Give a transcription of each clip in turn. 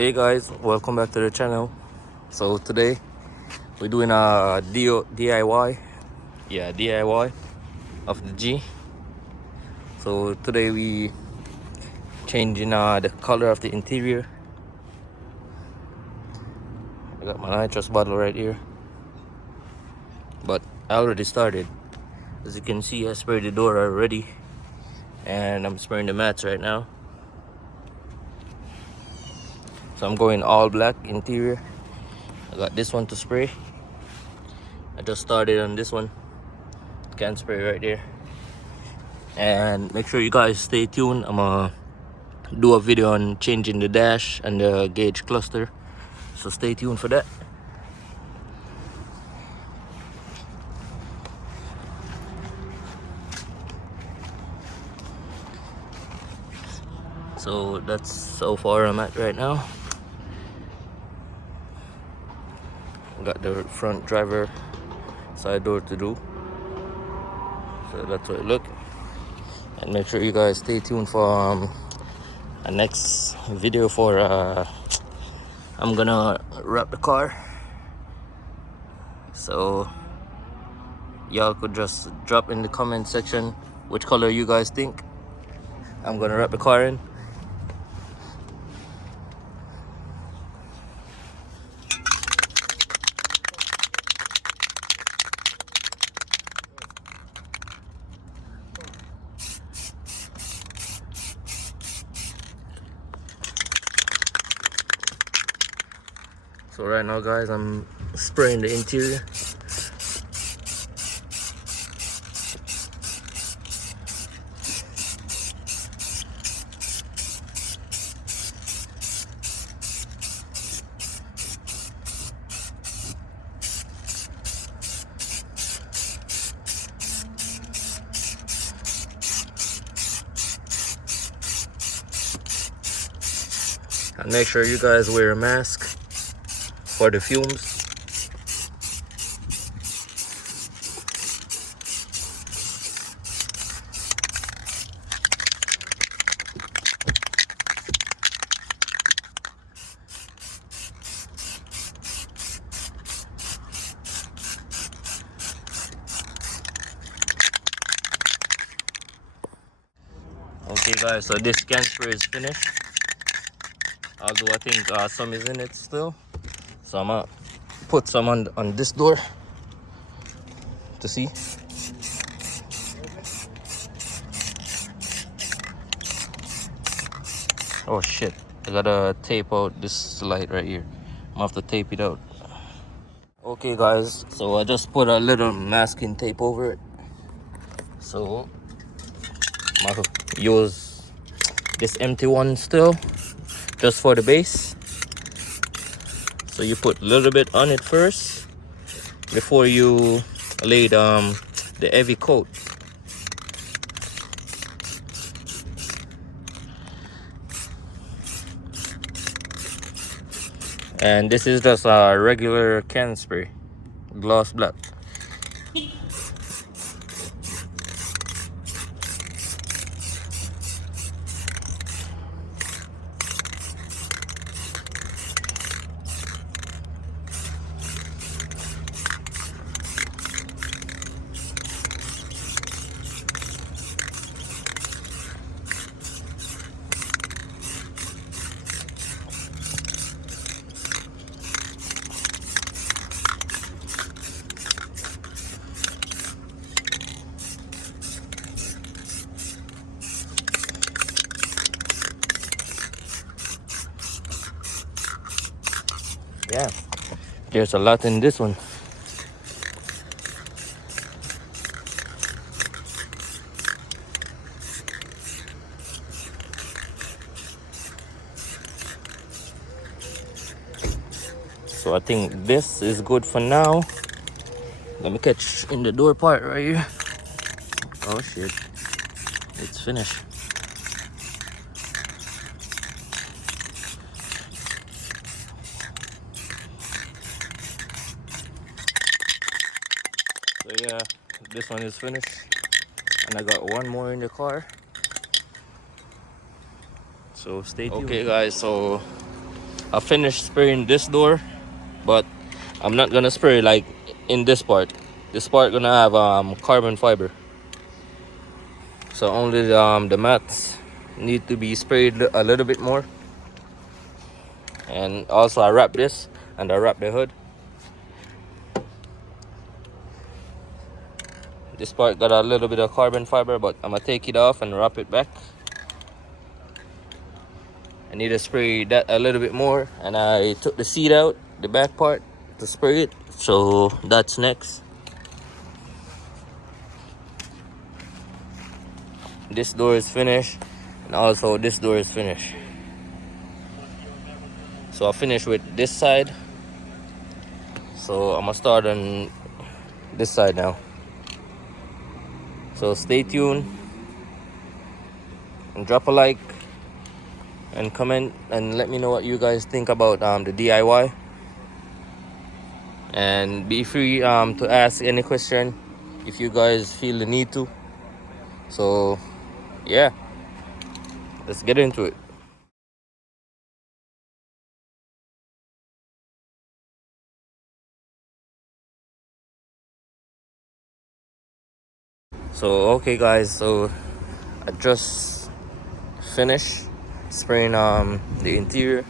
Hey guys, welcome back to the channel. So today we're doing a DIY, DIY of the G. So today we changing the color of the interior. I got my nitrous bottle right here, but I already started. As you can see, I sprayed the door already, and I'm spraying the mats right now. So I'm going all black interior. I got this one to spray. I just started on this one. Can spray right there. And make sure you guys stay tuned. I'm gonna do a video on changing the dash and the gauge cluster, so stay tuned for that. So that's so far I'm at right now. Got the front driver side door to do, so that's what it look. And make sure you guys stay tuned for a next video for I'm gonna wrap the car, so y'all could just drop in the comment section which color you guys think I'm gonna wrap the car in. So right now guys, I'm spraying the interior. And make sure you guys wear a mask for the fumes. Okay guys, so this can spray is finished, although I think some is in it still. So I'm gonna put some on this door to see. Oh shit, I gotta tape out this light right here. I'm gonna have to tape it out. Okay guys, so I just put a little masking tape over it. So I'm gonna use this empty one still, just for the base. So you put a little bit on it first before you lay the heavy coat. And this is just a regular can spray, gloss black. Yeah, there's a lot in this one. So I think this is good for now. Let me catch in the door part right here. Oh shit, it's finished. So yeah, this one is finished, and I got one more in the car. So stay tuned. Okay guys, so I finished spraying this door, but I'm not gonna spray like in this part. This part gonna have carbon fiber, so only the mats need to be sprayed a little bit more. And also I wrap this and I wrap the hood. This part got a little bit of carbon fiber, but I'm gonna take it off and wrap it back. I need to spray that a little bit more, and I took the seat out, the back part, to spray it, so that's next. This door is finished, and also this door is finished. So I finished with this side, so I'm gonna start on this side now. So stay tuned and drop a like and comment and let me know what you guys think about the DIY, and be free to ask any question if you guys feel the need to. So yeah, let's get into it. So okay guys, so I just finished spraying the interior,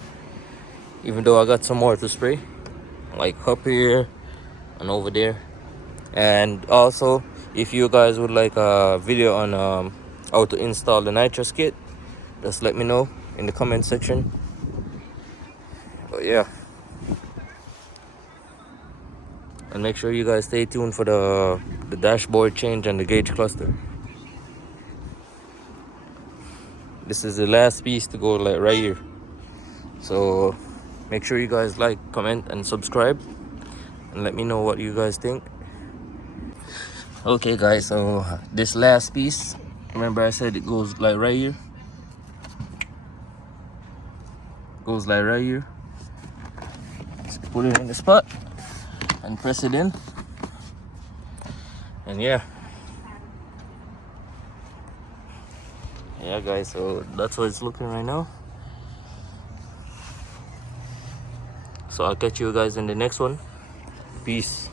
even though I got some more to spray, like up here and over there. And also, if you guys would like a video on how to install the nitrous kit, just let me know in the comment section. But yeah, and make sure you guys stay tuned for the dashboard change and the gauge cluster. This is the last piece to go, like right here. So make sure you guys like, comment and subscribe, and let me know what you guys think. Okay guys, so this last piece, remember I said it goes like right here, goes like right here. Just put it in the spot and press it in, and yeah guys, so that's what it's looking right now. So I'll catch you guys in the next one. Peace.